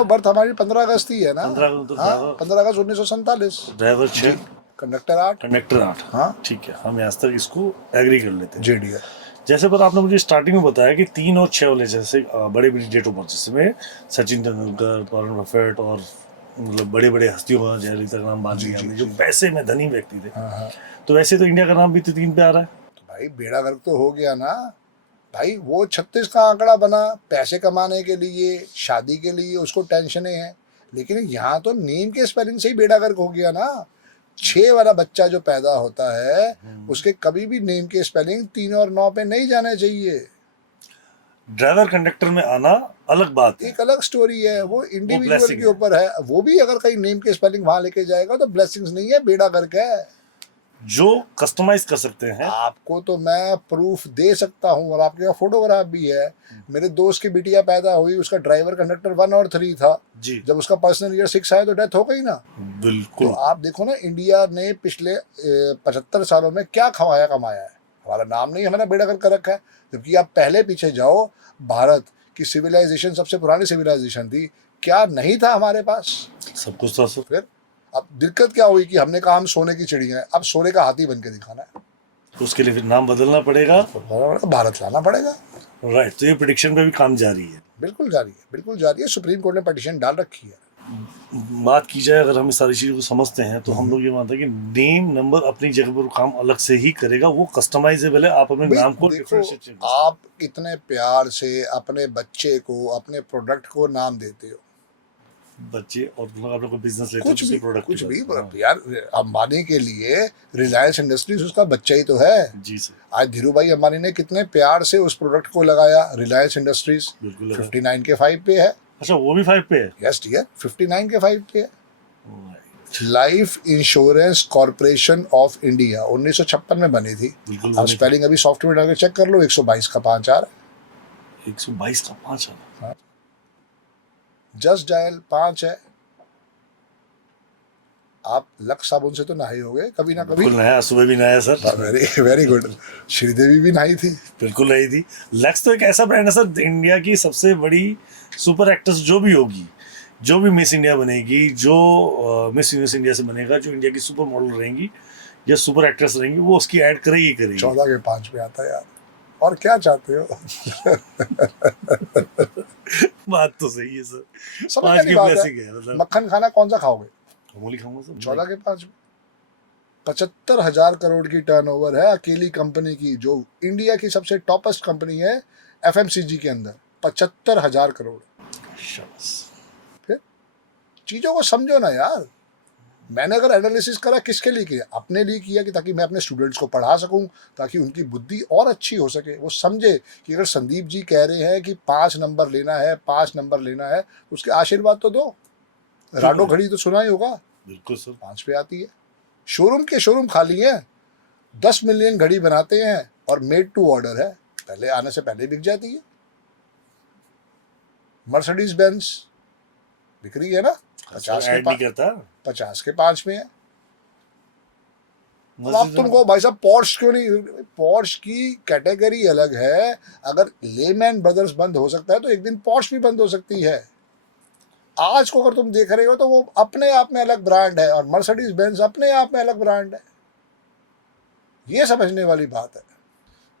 Of birth हमारी 15 अगस्त ही है ना। 15 हाँ, 15 अगस्त 1947। Driver 6, conductor 8। कंडक्टर 8। हाँ ठीक है, हम यहाँ तक इसको एग्री कर लेते हैं। G D. जैसे पर आपने मुझे स्टार्टिंग में बताया कि 3 और 6 वाले जैसे बड़े बड़ी डेट ऑफ बर्थ, जिसमें सचिन तेंदुलकर, वॉरेन बफेट और मतलब बड़े बड़े हस्तियों का, जयललिता का नाम बात लिया हमने, जो पैसे में धनी व्यक्ति थे। हाँ। तो वैसे तो इंडिया का नाम भी तो 3 पे आ रहा है। तो भाई बेड़ा गर्क तो हो गया ना भाई। वो 36 का आंकड़ा बना पैसे कमाने के लिए, शादी के लिए, उसको टेंशनें हैं। लेकिन यहाँ तो नेम के स्पेलिंग से ही बेड़ा गर्क हो गया ना। 6 वाला बच्चा जो पैदा होता है उसके कभी भी नेम के स्पेलिंग 3 और 9 पे नहीं जाने चाहिए। ड्राइवर कंडक्टर में आना अलग बात है, एक अलग स्टोरी है, वो इंडिविजुअल blessing के है। ऊपर है। वो भी अगर कहीं नेम के स्पेलिंग वहां लेके जाएगा तो ब्लेसिंग्स नहीं है, बेड़ा गर्क है। जो कस्टमाइज कर सकते हैं। आपको तो मैं प्रूफ दे सकता हूँ, और आपके पास फोटोग्राफ भी है। मेरे दोस्त की बिटिया पैदा हुई, उसका ड्राइवर कंडक्टर 1 और 3 था जी, जब उसका पर्सनल ईयर 6 आया तो डेथ हो गई ना। तो बिल्कुल। आप देखो ना, इंडिया ने पिछले 75 सालों में क्या कमाया है। हमारा नाम नहीं हमारा बेड़ा गर्क कर रखा है। जबकि आप पहले पीछे जाओ, भारत की सिविलाइजेशन सबसे पुरानी सिविलाइजेशन थी, क्या नहीं था हमारे पास? सब कुछ था सर। फिर अब दिक्कत क्या हुई कि हमने कहा हम सोने की चिड़िया है, अब सोने का हाथी बन के दिखाना है। तो उसके लिए फिर नाम बदलना पड़ेगा, भारत लाना पड़ेगा। राइट। तो ये प्रेडिक्शन पे भी काम जारी है। बिल्कुल जारी है, बिल्कुल जारी है। सुप्रीम कोर्ट ने पिटीशन डाल रखी है। बात की जाए, अगर हम इस सारी चीज़ों को समझते हैं तो हम लोग ये मानते हैं कि नेम नंबर अपनी जगह पर काम अलग से ही करेगा, वो कस्टमाइजेबल है। आप अपने नाम को देखो, आप इतने प्यार से अपने बच्चे को, अपने प्रोडक्ट को नाम देते हो। बच्चे और आप लोग बिजनेस लेते कुछ हैं, भी प्रोडक्ट कुछ भी यार, अंबानी के लिए रिलायंस इंडस्ट्रीज उसका बच्चा ही तो है। जी सर। आज धीरू भाई अंबानी ने कितने प्यार से उस प्रोडक्ट को लगाया, रिलायंस इंडस्ट्रीज। बिल्कुल। 59 के 5 पे है। अच्छा, वो भी 5 पे है? यस डियर, 59 के 5 पे है। Life insurance corporation of India 1956 में बनी थी। अब स्पेलिंग अभी सॉफ्टवेयर डाल के चेक कर लो, 122 का 5 आ रहा है। 122 का 5 आ रहा है। जस्ट डायल 5 है। आप लक्स साबुन से तो नहाए होगे कभी ना कभी? बिल्कुल नया, सुबह भी नया sir. Very very good. Sridevi भी नहाई थी। बिल्कुल नई थी। लक्स तो एक ऐसा ब्रांड है सर, इंडिया की सबसे बड़ी सुपर एक्ट्रेस जो भी होगी, जो भी मिस इंडिया बनेगी, जो मिस यूनिवर्स इंडिया से बनेगा, जो इंडिया की सुपर मॉडल रहेंगी या सुपर एक्ट्रेस रहेंगी, वो उसकी ऐड करेगी करेगी। 14 के 5 पे आता है यार, और क्या चाहते हो? बात तो सही है सर। समझ की बात है। मतलब मक्खन खाना कौन सा खाओगे? मूली खाऊंगा सर। 14 के 5 में 75,000 करोड़ की टर्नओवर है अकेली कंपनी की, जो इंडिया की सबसे टॉपेस्ट कंपनी है एफएमसीजी के अंदर। 75,000 करोड़। फिर चीजों को समझो ना यार। मैंने अगर एनालिसिस करा, किसके लिए किया? अपने लिए किया कि ताकि मैं अपने स्टूडेंट्स को पढ़ा सकूं, ताकि उनकी बुद्धि और अच्छी हो सके। वो समझे कि अगर संदीप जी कह रहे हैं कि 5 नंबर लेना है, 5 नंबर लेना है, उसके आशीर्वाद तो दो। राडो घड़ी तो सुना ही होगा। बिल्कुल सर। 5 पे आती है। शोरूम खाली है। 10 मिलियन घड़ी बनाते हैं और मेड टू ऑर्डर है, पहले आने से पहले बिक जाती है। मर्सिडीज बेंज बिक रही है ना, 50 के 5 में है। अब आप तुमको भाई साहब पॉर्श क्यों नहीं? पॉर्श की कैटेगरी अलग है। अगर लेमैन ब्रदर्स बंद हो सकता है तो एक दिन पॉर्श भी बंद हो सकती है। आज को अगर तुम देख रहे हो तो वो अपने आप में अलग ब्रांड है, और मर्सिडीज बेंज अपने आप में अलग ब्रांड है। ये समझने वाली बात है।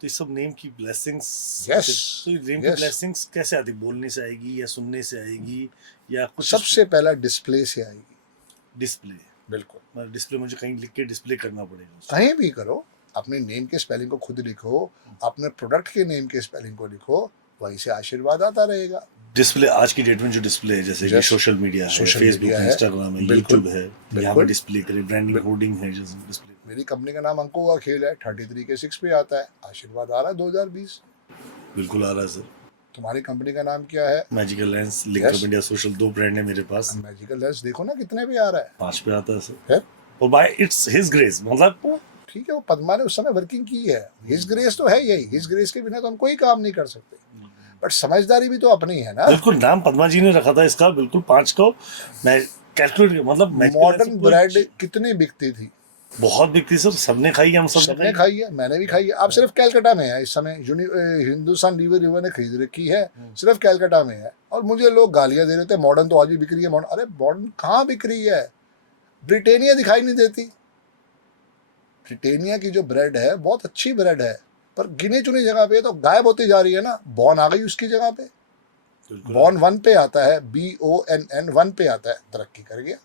तो ये सब नेम की ब्लेसिंग्स। यस। तो ये नेम की ब्लेसिंग्स कैसे आती? बोलने से आएगी या सुनने से आएगी या कुछ? सबसे पहला डिस्प्ले से आएगी। डिस्प्ले? बिल्कुल। मतलब डिस्प्ले मुझे कहीं लिख के डिस्प्ले करना पड़ेगा? कहीं भी करो, अपने नेम के स्पेलिंग को खुद लिखो, अपने प्रोडक्ट के नेम के स्पेलिंग को लिखो, वहीं से आशीर्वाद आता रहेगा। डिस्प्ले आज की डेट में जो डिस्प्ले है, जैसे कि सोशल मीडिया है, फेसबुक है, इंस्टाग्राम है, यूट्यूब है, यहाँ पे डिस्प्ले करें, ब्रांडिंग होर्डिंग है, जैसे डिस्प्ले। मेरी कंपनी का नाम अंकों का खेल है, 33 के 6 पे आता है। आशीर्वाद आ रहा है 2020। बिल्कुल आ रहा है सर। तुम्हारी कंपनी का नाम क्या है? Magical lens, linkup India social, 2 brand है मेरे पास। मैजिकल लेंस देखो ना कितने पे आ रहा है। 5 पे आता है सर। और बाय इट्स हिज ग्रेस, मतलब ठीक है, वो पद्मा ने उस समय वर्किंग की है। हिज ग्रेस तो है यही। हिज ग्रेस के बिना तो हम कोई काम नहीं कर सकते। बट समझदारी भी तो अपनी है ना। बिल्कुल। नाम पद्मा जी ने रखा था इसका, बिल्कुल 5 को मैं कैलकुलेट, मतलब मॉडर्न ब्रांड कितनी बिकती थी? बहुत बिकती सर, सबने खाई है, हम सबने खाई है, मैंने भी खाई है। अब सिर्फ कैलकाटा में है इस समय, हिंदुस्तान लीवर ने खरीद रखी है, सिर्फ कैलकाटा में है। और मुझे लोग गालियां दे रहे थे मॉडर्न तो आज भी बिक रही है, मॉडर्न। अरे मॉडर्न कहाँ बिक रही है? ब्रिटेनिया दिखाई नहीं देती। ब्रिटेनिया की जो ब्रेड है बहुत अच्छी ब्रेड है, पर गिने चुनी जगह पे तो गायब होती जा रही है ना। बॉर्न आ गई उसकी जगह पे, बॉर्न 1 पे आता है, BONN 1 पे आता है, तरक्की कर गया।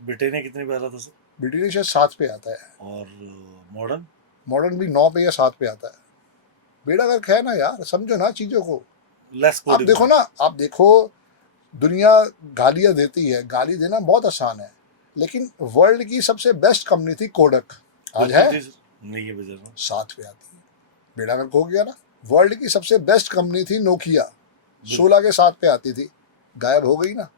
ब्रिटेनिया कितने पे आ रहा था सर? ब्रिटेनिया शायद 7 पे आता है, और मॉडर्न मॉडर्न भी 9 पे या 7 पे आता है। बेड़ा गर्क है ना यार, समझो ना चीजों को। लेस आप देखो ना, आप देखो, दुनिया गालियां देती है, गाली देना बहुत आसान है, लेकिन वर्ल्ड की सबसे बेस्ट कंपनी थी कोडक, आज है नहीं है बजा 7 पे आती है। बेड़ा गर्क हो गया ना। वर्ल्ड की सबसे बेस्ट कंपनी थी नोकिया, 16 के 7 पे आती थी, गायब हो गई ना।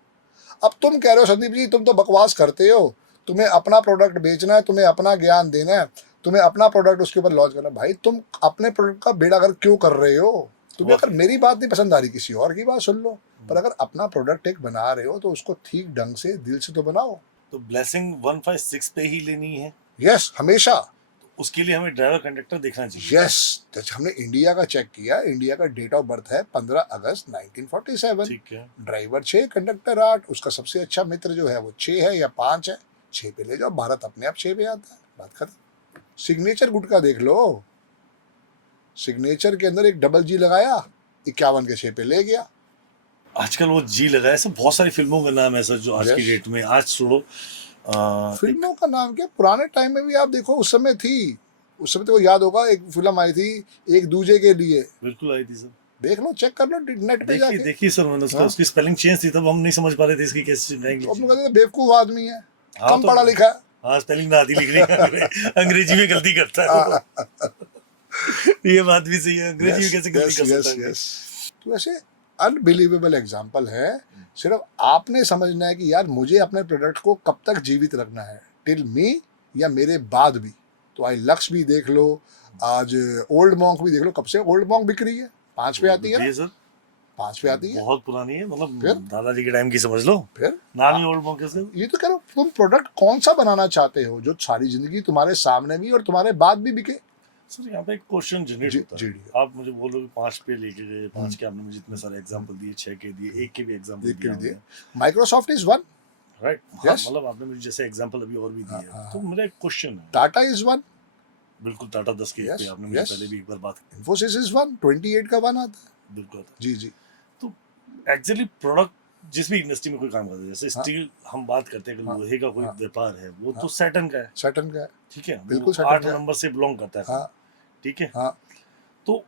अब तुम कह रहे हो संदीप जी तुम तो बकवास करते हो, तुम्हें अपना प्रोडक्ट बेचना है, तुम्हें अपना ज्ञान देना है, तुम्हें अपना प्रोडक्ट उसके ऊपर लॉन्च करना है। भाई तुम अपने प्रोडक्ट का बेड़ा गर्क क्यों कर रहे हो? तुम्हें अगर मेरी बात नहीं पसंद आ रही, किसी और की बात सुन लो, पर अगर अपना प्रोडक्ट एक बना रहे हो तो उसको ठीक ढंग से दिल से तो बनाओ। तो ब्लेसिंग 156 पे ही लेनी है, यस, हमेशा। उसके लिए हमें ड्राइवर कंडक्टर देखना चाहिए। यस, हमने इंडिया का चेक किया, इंडिया का डेट ऑफ बर्थ है 15 अगस्त 1947। ठीक है, ड्राइवर 6, कंडक्टर 8। उसका सबसे अच्छा मित्र जो है वो 6 है या 5 है, 6 पे ले जाओ। भारत अपने आप 6 पे आता है, बात खत्म। सिग्नेचर गुटका देख लो, सिग्नेचर के अंदर एक डबल जी लगाया, 51 के 6 पे ले गया। आजकल वो जी लगा है, सब बहुत सारी फिल्मों का नाम है सर जो आज की डेट में, आज छोड़ो फिल्मों का नाम क्या, पुराने टाइम में भी आप देखो, उस समय थी, उस समय तो याद होगा एक फिल्म आई थी, एक दूजे के लिए। बिल्कुल आई थी सर, देख लो, चेक कर लो नेट पे जाके। देखिए सर मैंने उसका, उसकी स्पेलिंग चेंज थी, तब हम नहीं समझ पा रहे थे इसकी कैसे लैंग्वेज। तो हम कहते थे बेवकूफ आदमी है, कम तो पढ़ा लिखा है। हाँ, स्पेलिंग ना आती लिखने अंग्रेजी में गलती करता है ये बात भी सही है, अंग्रेजी में कैसे गलती कर सकता है। तो ऐसे अनबिलीवेबल एग्जाम्पल है। सिर्फ आपने समझना है कि यार मुझे अपने प्रोडक्ट को कब तक जीवित रखना है, टिल मी या मेरे बाद भी। तो आई लक्स भी देख लो, आज ओल्ड मॉन्क भी देख लो, कब से ओल्ड मॉन्क बिक रही है, 5 पे आती है सर, 5 पे आती है, बहुत पुरानी है, मतलब दादाजी के टाइम की समझ लो, फिर नाम ही ओल्ड मॉन्क है। ये तो कह रहा हूं, तुम प्रोडक्ट कौन सा बनाना चाहते हो जो सारी जिंदगी तुम्हारे सामने भी और तुम्हारे बाद भी बिके। सर यहाँ पे एक क्वेश्चन जनरेट होता है, आप मुझे बोलो कि 5 पे लेके गए, 5 के आपने मुझे इतने सारे एग्जांपल दिए, 6 के दिए, 1 के भी एग्जांपल दिए। माइक्रोसॉफ्ट इज 1, राइट, मतलब आपने मुझे जैसे एग्जांपल अभी और भी दिए, तो मेरा एक क्वेश्चन है। टाटा इज 1, बिल्कुल, टाटा 10 के पे आपने मुझे पहले भी एक बार बात की। इन्फोसिस इज 1, 28 का 1 आता है, बिल्कुल जी। तो एक्चुअली प्रोडक्ट जिस भी इंडस्ट्री में कोई काम करता है, जैसे स्टील हम बात करते हैं कि लोहे का कोई व्यापार है, वो तो सैटर्न का है, ठीक है, बिल्कुल 8 नंबर से बिलोंग करता है, ठीक है। तो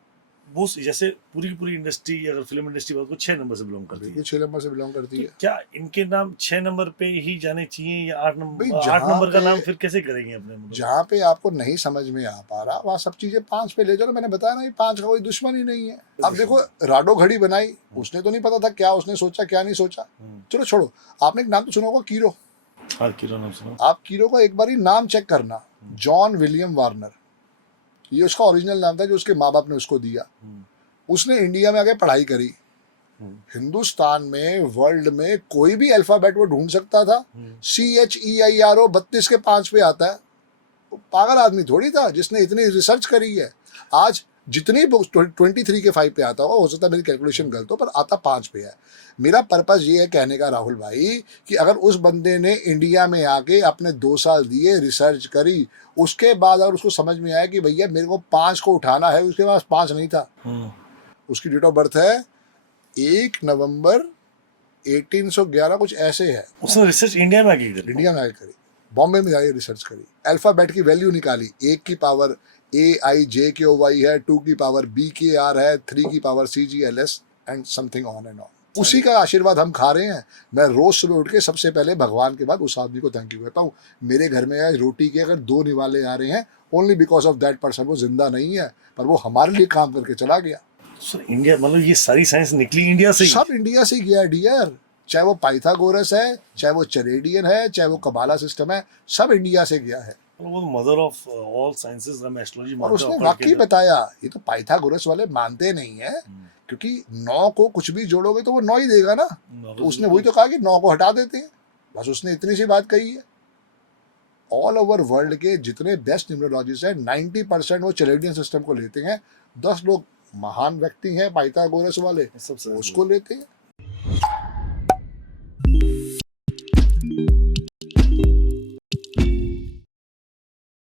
वो जैसे पूरी की पूरी इंडस्ट्री, अगर फिल्म इंडस्ट्री बात को 6 नंबर से बिलोंग करती है, 6 नंबर से बिलोंग करती है। क्या इनके नाम 6 नंबर पे ही जाने चाहिए या 8 नंबर का नाम फिर कैसे करेंगे अपने? जहाँ पे आपको नहीं समझ में आ पा रहा, वहाँ सब चीजें 5 पे ले जाओ। मैंने बताया ना, 5 का कोई दुश्मन ही नहीं है। अब देखो, राडो घड़ी बनाई, उसने तो नहीं पता था क्या उसने सोचा क्या नहीं सोचा, चलो छोड़ो। आपने एक नाम तो सुना होगा, कीरो। हाँ, कीरो नाम सुना। आप कीरो का एक बार ही नाम चेक करना, जॉन विलियम वार्नर, ये उसका ओरिजिनल नाम था जो उसके माँ बाप ने उसको दिया। उसने इंडिया में आके पढ़ाई करी, हिंदुस्तान में, वर्ल्ड में कोई भी अल्फाबेट वो ढूंढ सकता था। CHEIRO 32 के 5 पे आता है। पागल आदमी थोड़ी था जिसने इतनी रिसर्च करी है। आज जितनी 23 के 5 पे आता हो सकता है मेरी कैलकुलेशन गलत हो, पर आता 5 पे है। मेरा पर्पस ये है कहने का राहुल भाई, कि अगर उस बंदे ने इंडिया में आके अपने 2 साल दिए, रिसर्च करी, उसके बाद अगर उसको समझ में आया कि भैया मेरे को 5 को उठाना है, उसके पास 5 नहीं था। उसकी डेट ऑफ बर्थ है 1 नवंबर 1811 कुछ ऐसे है। उसने रिसर्च इंडिया में आके करी, बॉम्बे में जाके रिसर्च करी, अल्फाबेट की वैल्यू निकाली। 1 की पावर AIJKOY है, 2 की पावर BKR है, 3 की power CGLS and something on and on. उसी का आशीर्वाद हम खा रहे हैं। मैं रोज सुबह उठ के सबसे पहले भगवान के बाद उस आदमी को थैंक यू कहता हूँ। मेरे घर में आज रोटी के अगर 2 निवाले आ रहे हैं, only because of that person. वो जिंदा नहीं है, पर वो हमारे लिए काम करके चला गया। सर इंडिया, मतलब ये सारी साइंस निकली इंडिया से ही, सब इंडिया से गया डियर। चाहे वो पाइथागोरस है, चाहे वो चरेडियन है, चाहे वो कबाला सिस्टम है, सब इंडिया से गया है। वो मदर ऑफ ऑल साइंसेस, हम एस्ट्रोलॉजी और उसने वाकई बताया, ये तो पाइथागोरस वाले मानते नहीं है, क्योंकि 9 को कुछ भी जोड़ोगे तो वो 9 ही देगा ना। तो उसने वही तो कहा कि 9 को हटा देते हैं, बस उसने इतनी सी बात कही है। ऑल ओवर वर्ल्ड के जितने बेस्ट न्यूमरोलॉजिस्ट हैं 90% वो चैलेंजियन सिस्टम को लेते हैं। 10 लोग महान व्यक्ति हैं पाइथागोरस वाले, सबसे वो उसको लेते हैं।